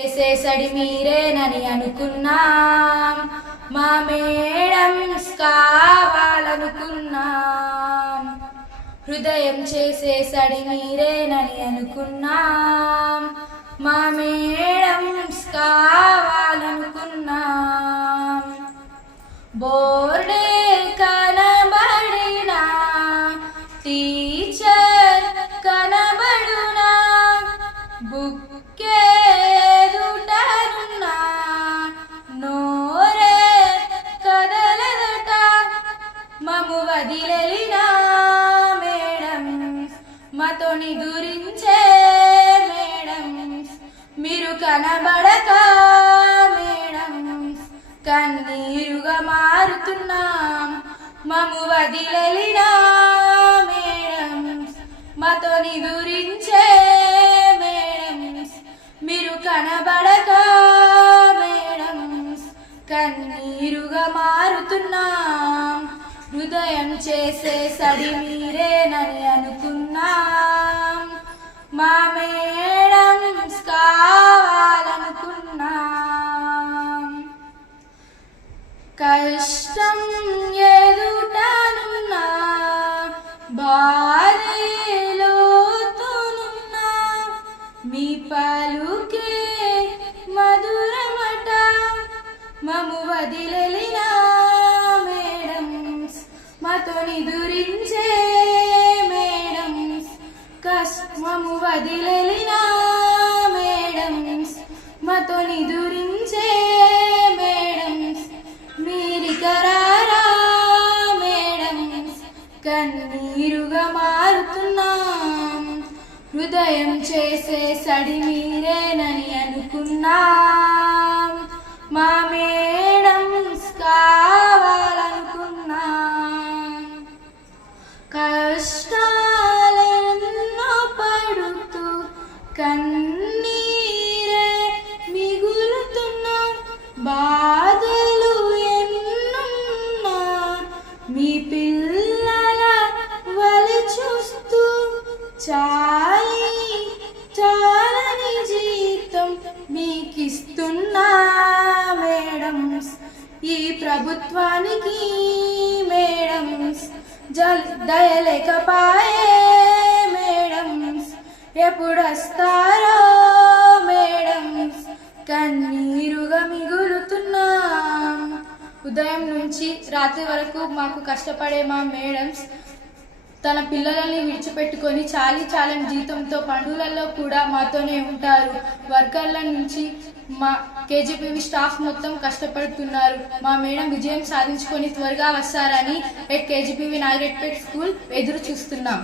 చేసేసడి మీరేనని అనుకున్నాం. మా మేడం కావాలనుకున్నాం. హృదయం చేసేసడి మీరేనని అనుకున్నాం. మా మేడం కావాలనుకున్నాం. బోర్డే నీరుగా మారుతున్నాం. మము వదిలలినా మేడం మాతో నిదురించే మేడం మీరు కనబడక మేడం కన్నీరుగా మారుతున్నాం. హృదయం చేసే సడి మీరేనని అనుకున్నా. కష్టం ఎదుటనున్నా బాధలోతునున్నా మీ పలుకే మధురమట మము వదిలినా మేడమ్స్ మతోని దురించే మేడమ్స్ కష్టము వదిలే హృదయం చేసే సడి మీరేనని అనుకున్నా. మా మేడం కావాలనుకున్నా. కష్టాలెన్నో పడుతూ కన్నీరే మిగులుతున్న బా ఈ ప్రభుత్వానికి మేడమ్స్ జల్ దయలేకపాయే మేడమ్స్ ఎప్పుడు వస్తారో మేడమ్స్ కన్నీరుగా మిగులుతున్నాం. ఉదయం నుంచి రాత్రి వరకు మాకు కష్టపడే మా మేడమ్స్ తన పిల్లలని విడిచిపెట్టుకొని చాలీ చాలని జీతంతో పండుగలలో కూడా మాతోనే ఉంటారు. వర్కర్ల నుంచి మా కేజీపీవి స్టాఫ్ మొత్తం కష్టపడుతున్నారు. మా మేడం విజయం సాధించుకొని త్వరగా వస్తారని ఎట్ కేజీపీవి నాగరెడ్పేట్ స్కూల్ ఎదురు చూస్తున్నాం